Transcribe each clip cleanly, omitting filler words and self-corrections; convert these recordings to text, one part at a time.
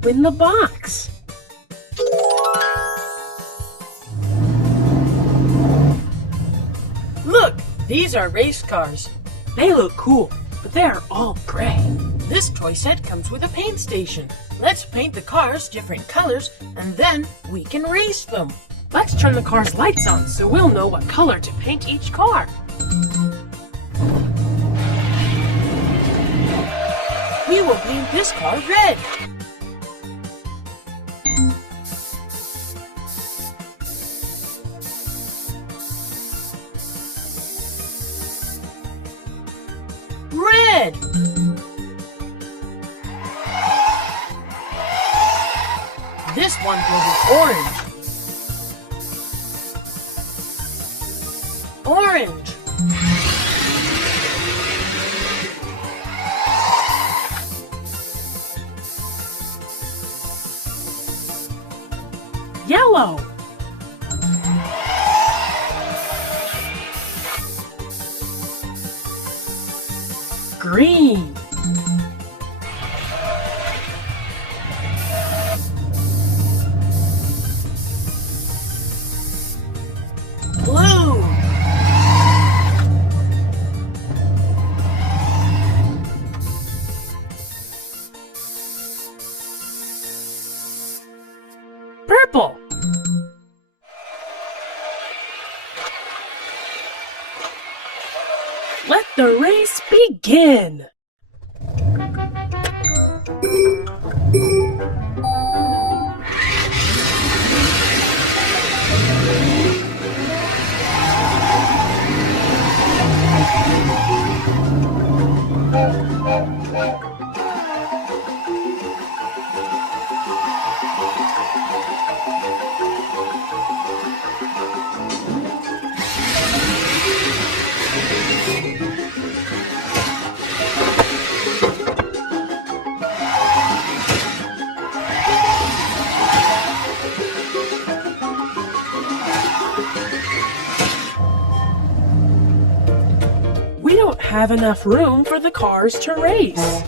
open the box. Look, these are race cars. They look cool, but they are all gray. This toy set comes with a paint station. Let's paint the cars different colors, and then we can race them. Let's turn the car's lights on so we'll know what color to paint each car. We will paint this car red. Red. This one will be orange. Orange. Yellow. Green. Blue. Purple. Let the race begin. We don't have enough room for the cars to race.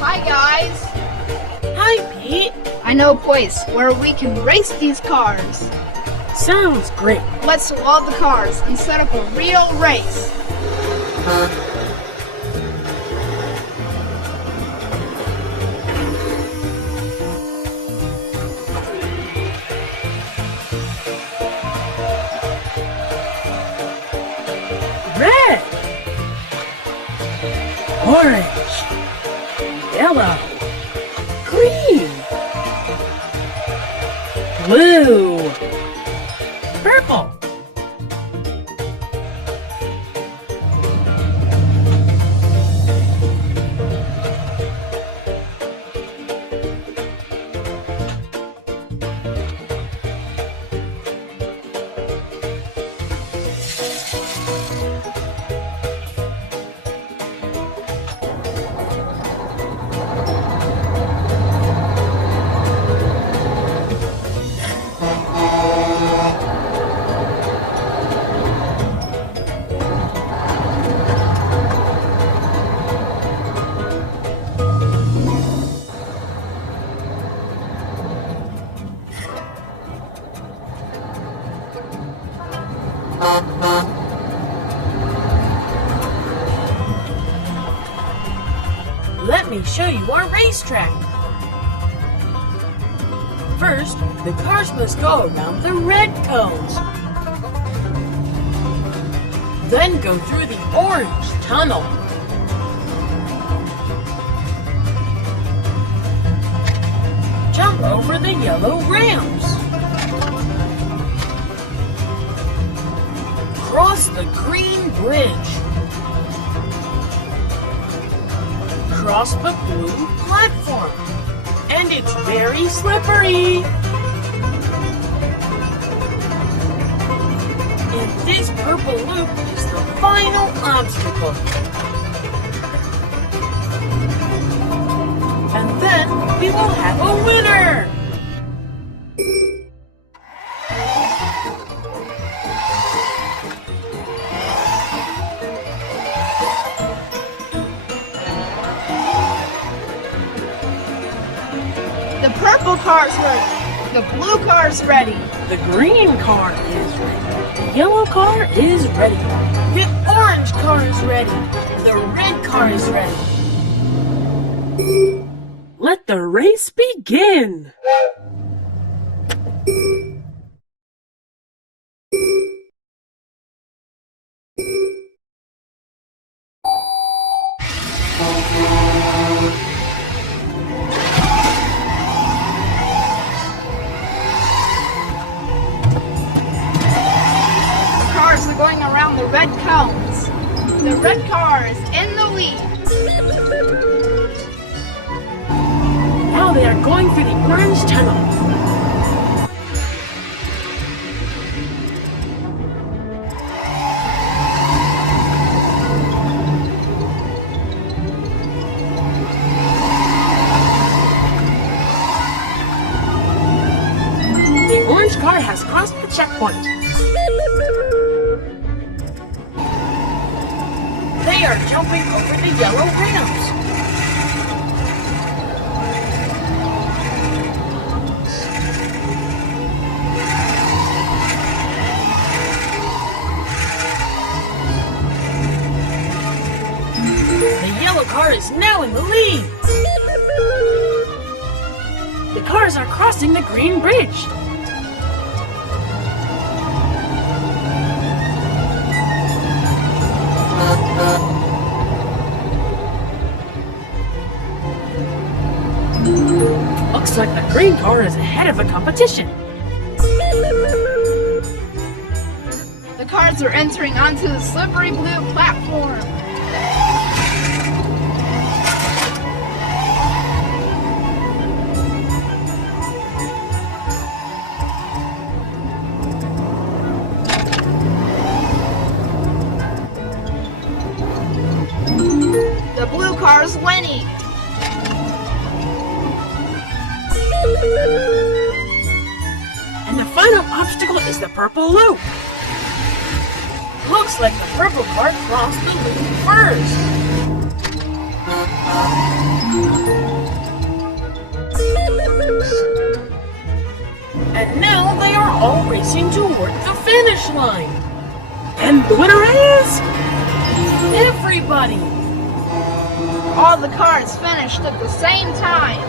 Hi guys! Hi, Pete. I know a place where we can race these cars. Sounds great. Let's swap the cars and set up a real race. Red. Orange. Yellow. Green. Blue. Purple. Let me show you our racetrack. First, the cars must go around the red cones. Then go through the orange tunnel. Jump over the yellow ramps. Cross the green bridge. Cross the blue platform. And it's very slippery. And This purple loop is the final obstacle. And then we will have a winner! The purple car's ready. The blue car's ready. The green car is ready. The yellow car is ready. The orange car is ready. The red car is ready. Let the race begin! Cars are going around the red cones. The red car is in the lead. Now they are going through the orange tunnel. The orange car has crossed the checkpoint. They are jumping over the yellow ramps. The yellow car is now in the lead. The cars are crossing the green bridge. Looks like the green car is ahead of the competition. The cars are entering onto the slippery blue platform. The blue car is winning. And the final obstacle is the purple loop. Looks like the purple car crossed the loop first. And now they are all racing toward the finish line. And the winner is everybody. All the cars finished at the same time.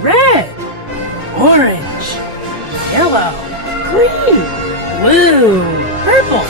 Red, orange, yellow, green, blue, purple,